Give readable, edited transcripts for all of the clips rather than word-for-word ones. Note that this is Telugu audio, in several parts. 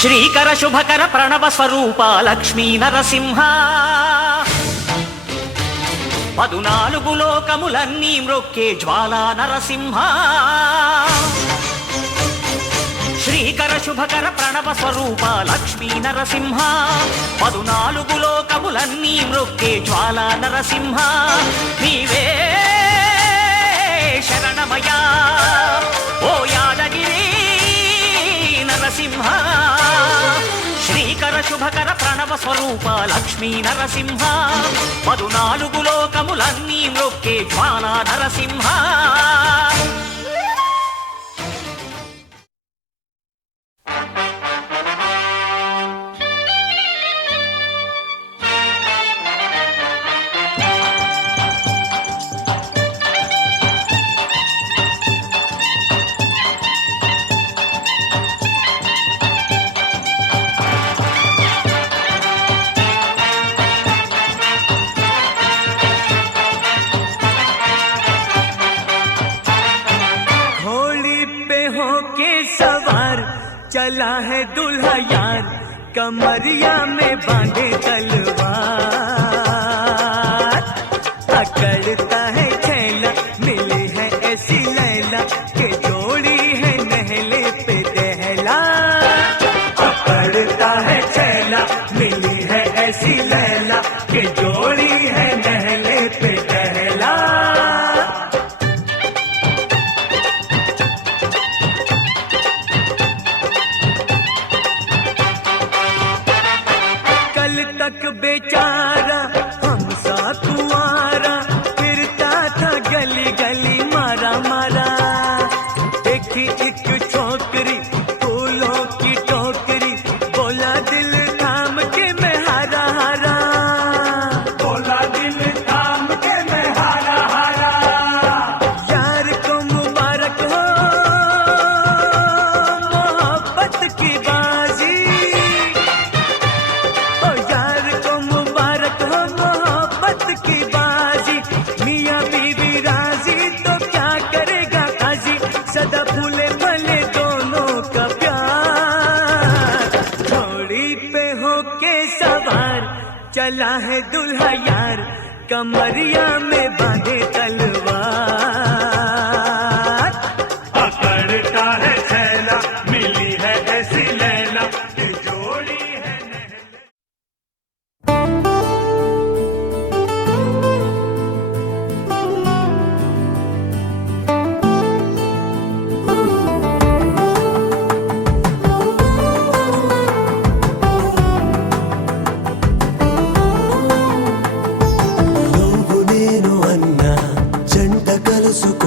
శ్రీకర శుభకర ప్రణవ స్వరూప లక్ష్మీ నరసింహ 14 లోకములన్నీ మ్రొక్కే జ్వాలా నరసింహ శ్రీకర శుభకర ప్రణవ స్వరూప లక్ష్మీ నరసింహ 14 లోకములన్నీ మ్రొక్కే జ్వాలా నరసింహ నీవే శరణమయా ఓ యాదగిరి నరసింహ శ్రీకర శుభకర ప్రణవ స్వరూప లక్ష్మీ నరసింహ 14 లోకములన్నీ మ్రొక్కే జ్వాలా నరసింహ चला है दुल्हा यार कमरिया में बांधे तलवार अकड़ता है छैला मिली है ऐसी लैला के जोड़ी है नहले पे दहला अकड़ता है छैला मिली है ऐसी लैला के जोड़ी है नहले पे दहला तक बेचारा हम सा कुआरा फिरता था गली गली मारा मारा देखी एक छोकरी फूलों की टोकरी बोला दिल थाम के मैं हारा हारा बोला दिल थाम के मैं हारा हारा यार को मुबारक हो मोहब्बत की बाजी की बाजी मियां बीवी राजी तो क्या करेगा काजी सदा फूले फले दोनों का प्यार घोड़ी पे होके सवार चला है दुल्हा यार कमरिया में बांधे तलवार पकड़ता है छैला मिली है ऐसी लैला की जोड़ी है కలుసుకో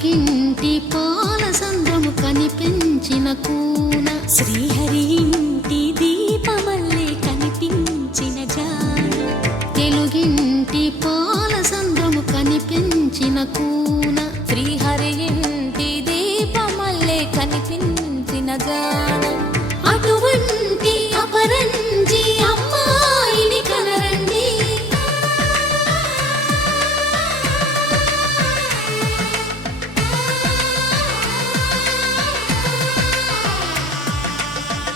తెలుగింటి పాల సంద్రము కనిపించిన కూన శ్రీహరి ఇంటి దీపమల్లే కనిపించిన జాన తెలుగింటి పాల సంద్రము కనిపించిన కూన శ్రీహరి ఇంటి దీపమల్లే కనిపించిన జాన అటువంటి అపరంజి అమ్మాయిని కనరండి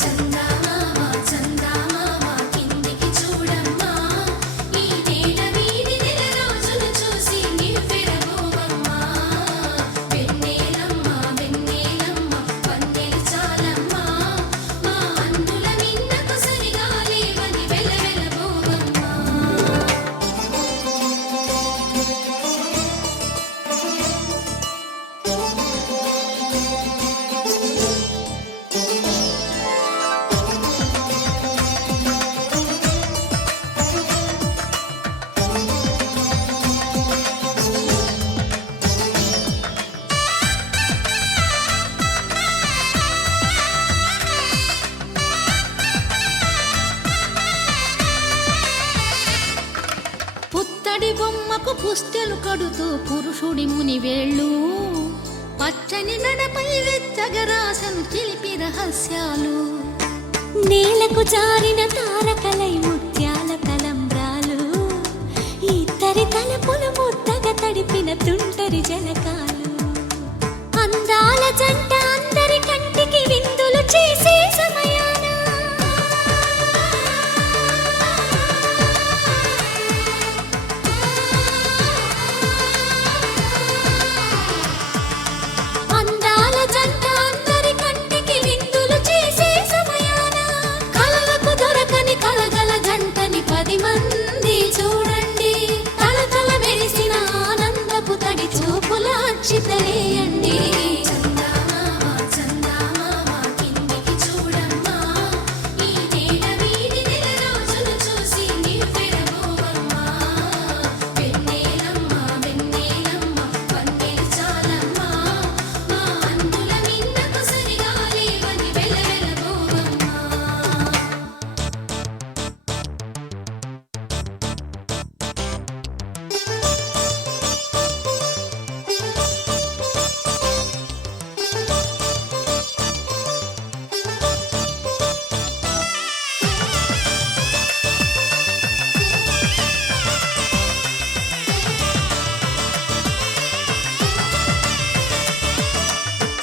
చందమామ చందమామ కిందికి చూడమ్మా ఈ నేల వీడి నెల రోజులు చూసి నివ్వెరబోవమ్మా వెన్నెలమ్మ వెన్నెలమ్మ వన్నెలు చాలమ్మా మా అన్నుల మిన్నకు సరిగా లేవని వెలవెలబోవమ్మా పుత్తడి బొమ్మకు పుస్తెలు కడుతూ పురుషుడి ముని వేళ్ళు పచ్చని నడపై వెచ్చగరాసను చిలిపి రహస్యాలు నేలకు జారిన తారకలై ముత్యాల తలంబ్రాలు ఇద్దరి తలపులు ముద్దగా తడిపిన తుంటరి జలకాలు అందాల జంట అందరి కంటికి విందులు చేసే సమయాన అందాల జంట అందరి కంటికి విందులు చేసే సమయాన కలలకు దొరకని కలగల జంటని 10 మంది చూడండి తలతల మెరిసిన ఆనందపు తడి చూపుల అచ్చితలేయండి చందమామ చందమామ కిందికి చూడమ్మా ఈ నేల వీడి నెల రోజులు చూసి నివ్వెరబోవమ్మా వెన్నెలమ్మ వెన్నెలమ్మ వన్నెలు చాలమ్మా మా అన్నుల మిన్నకు సరిగా లేవని వెలవెలబోవమ్మా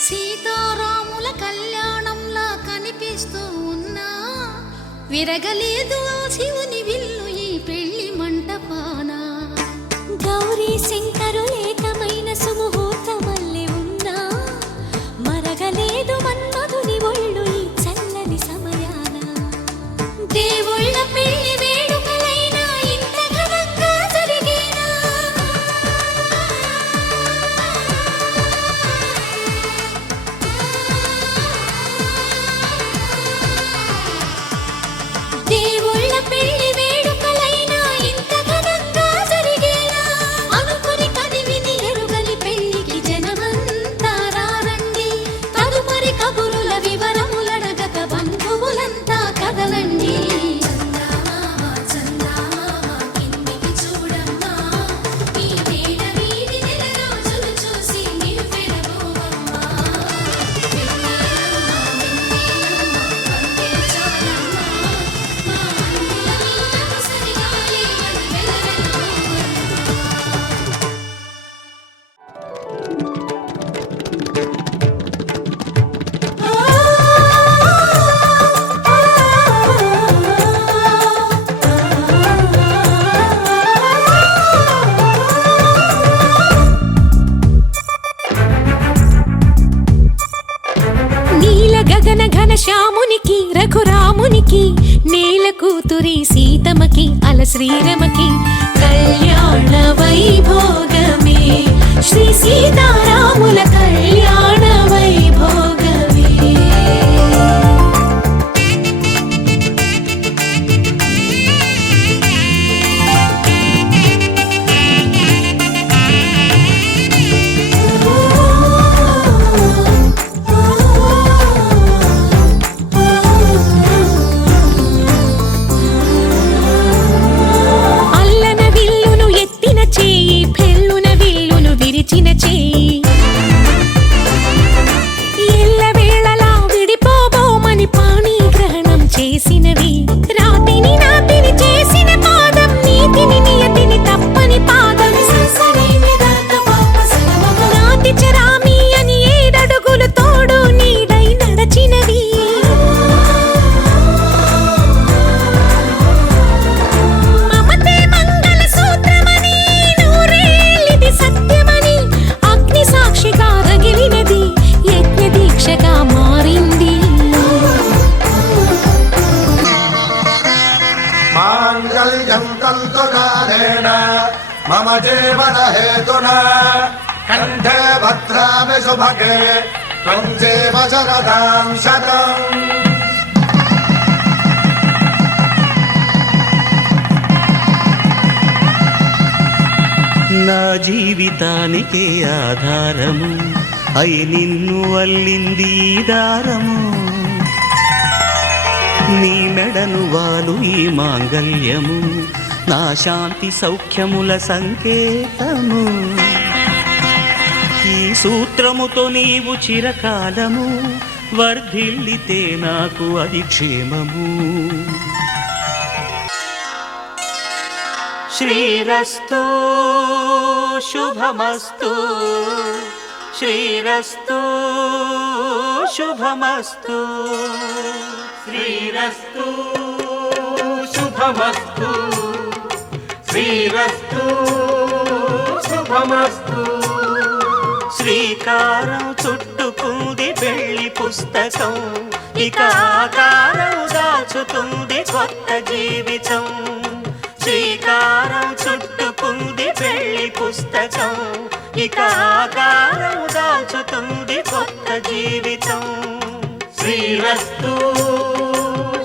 సీతారాముల కళ్యాణంలా కనిపిస్తూ ఉన్నా విరగలేదు ఆ శివుని విల్లు ఈ పెళ్లి మంటపాన గౌరీ శంకరులేకమైన సుముహూర్తమల్లె ఉన్నా మరగలేదు మన్మధుని ఒళ్ళు ఈ చల్లని సమయాన దేవుళ్ళ పెళ్లి వేడుకలైనా ఇంత ఘనంగా జరిగేనా దేవుళ్ళ పెళ్లి వేడుకలైనా ఇంత ఘనంగా జరిగేనా అనుకుని కదివిని ఎరుగని పెళ్లికి జనమంతా రారండి తదుపరి కబురుల వివరములడగక బంధువులంతా కదలండి చందమామ చందమామ కిందికి చూడమ్మా ఈ నేల వీడి నెల రోజులు చూసి నివ్వెరబోవమ్మా వెన్నెలమ్మ వెన్నెలమ్మ వన్నెలు చాలమ్మా మా అన్నుల మిన్నకు సరిగా లేవని వెలవెలబోవమ్మా నీల గగన ఘన శ్యామునికి రఘురామునికి నేల కూతురి సీతమ్మకి అల శ్రీరమకి కళ్యాణ వైభోగమే శ్రీ సీతారాముల కళ్యాణ వైభోగమే విరిచిన చేయి ఎల్లవేళలా విడిపోబోమని పాణిగ్రహణం చేసినవి రాతిని నాతిని చేసిన పాదం నీతిని నియతిని తప్పని పాదం నాతి చరామి అని 7 అడుగులు తోడు నీడై నడచినవి మమతే మంగళ సూత్రమని నూరేళ్ళిది సత్యమని అగ్ని సాక్షిగా రగిలినది యజ్ఞ దీక్షగా మారింది మాంగళ్యం తంతునానేన మమ జీవన హేతునా కంఠే భద్రామి శుభగే త్వం జీవ శరదాం శతం నా జీవితానికే ఆధారము అయి నిన్ను అల్లింది ఈ దారము నీ మెడను వాలు ఈ మాంగళ్యము నా శాంతి సౌఖ్యముల సంకేతము ఈ సూత్రముతో నీవు చిరకాలము వర్ధిల్లితే నాకు అది క్షేమము శ్రీరస్తు శుభమస్తు శ్రీరస్తు శుభమస్తు శ్రీరస్తు శుభమస్తు శ్రీరస్తు శుభమస్తు శ్రీకారం చుట్టుకుంది వెళ్లి పుస్తకం ఇక ఆకారం దాచుతుంది కొత్త జీవితం శ్రీకారం చుట్టుకుంది వెళ్లి పుస్తకం ఇక ఆకారం దాచుతుంది కొత్త జీవితం శ్రీరస్తు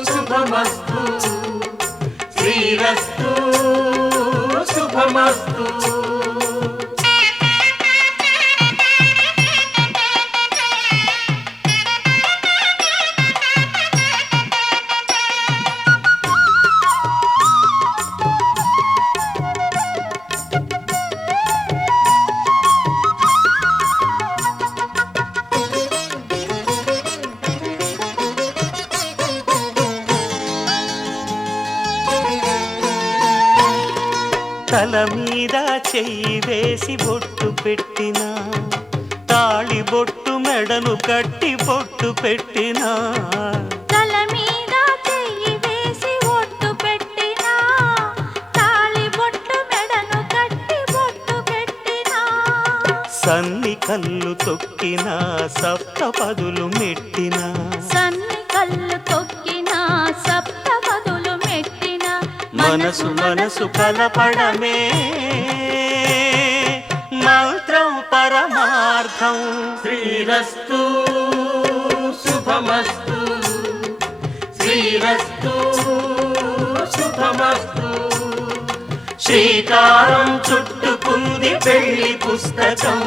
శుభమస్తు శ్రీరస్తు శుభమస్తు తల మీద చెయ్యి వేసి బొట్టు పెట్టినా తాళి బొట్టు మెడను కట్టి బొట్టు పెట్టినా తల మీద చెయ్యి వేసి ఒట్టు పెట్టినా తాళి బొట్టు మెడను కట్టి బొట్టు పెట్టినా సన్ని కళ్ళు తొక్కినా సప్తపదులు మెట్టినా సన్ని కళ్ళు తొక్కినా సప్తపదులు మెట్టినా మనసు మనసు కలపడమే మంత్రం పరమార్థం శ్రీరస్తు శుభమస్తు శ్రీరస్తు శుభమస్తు శ్రీకారం చుట్టుకుంది పెళ్లి పుస్తకం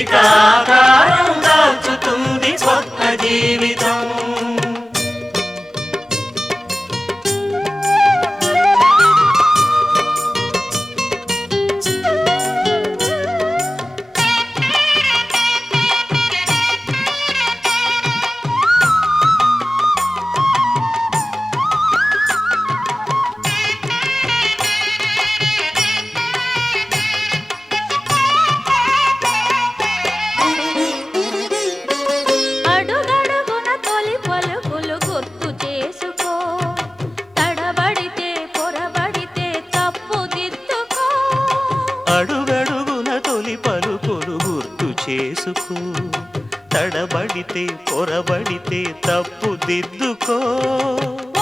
ఇక ఆకారం దాచుతుంది కొత్త జీవితం అడుగడుగున తొలి పలుకులు గుర్తు చేసుకో తడబడితే పొరబడితే తప్పు దిద్దుకో అడుగడుగున తొలి పలుకులు గుర్తు చేసుకో తడబడితే పొరబడితే తప్పు దిద్దుకో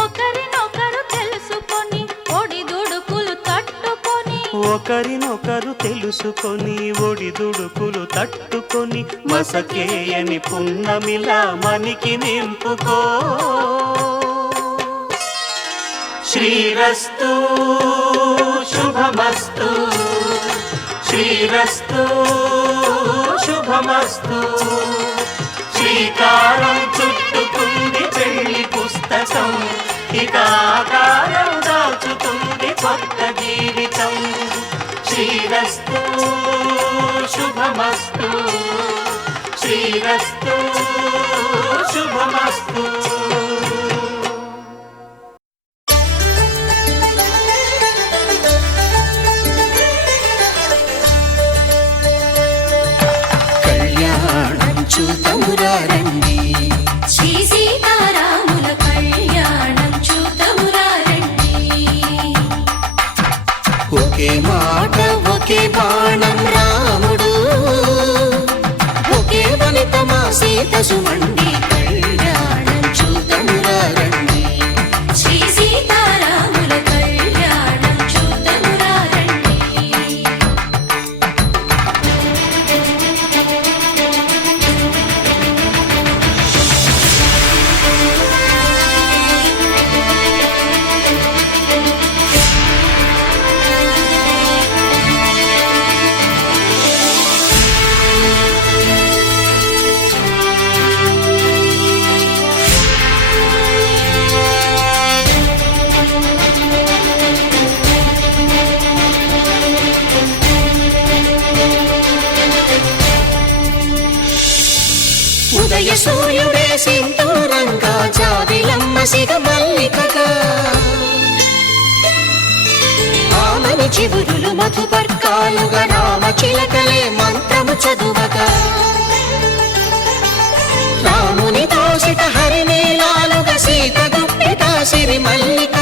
ఒకరినొకరు తెలుసుకొని ఒడిదుడుకులు తట్టుకొని ఒకరినొకరు తెలుసుకొని ఒడిదుడుకులు తట్టుకొని మసకేయని పున్నమిలా మనికి నింపుకో శ్రీరస్తు శుభమస్తు శ్రీరస్తు శుభమస్తు శ్రీకారం చుట్టుకుంది పెళ్లి పుస్తకం ఇక ఆకారం దాచుతుంది కొత్త జీవితం శ్రీరస్తు శుభమస్తు ఒకే మాట ఒకే బాణం రాముడు, ఒకే వనిత మా సీత సుమండి, కళ్యాణం చూతమురా రండి. శ్రీ సీతారాముల కళ్యాణం చూతమురా రండి. ఉదయ సూర్యుడే సింధూరంగా, జాబిలమ్మ సిగ మల్లికగా, ఆమని చివురులు మధుపర్కాలుగా, రామ చిలకలే మంత్రము చదువగా, రాముని దోసిట హరినీలాలుగా, సీత గుప్పిట సిరి మల్లిక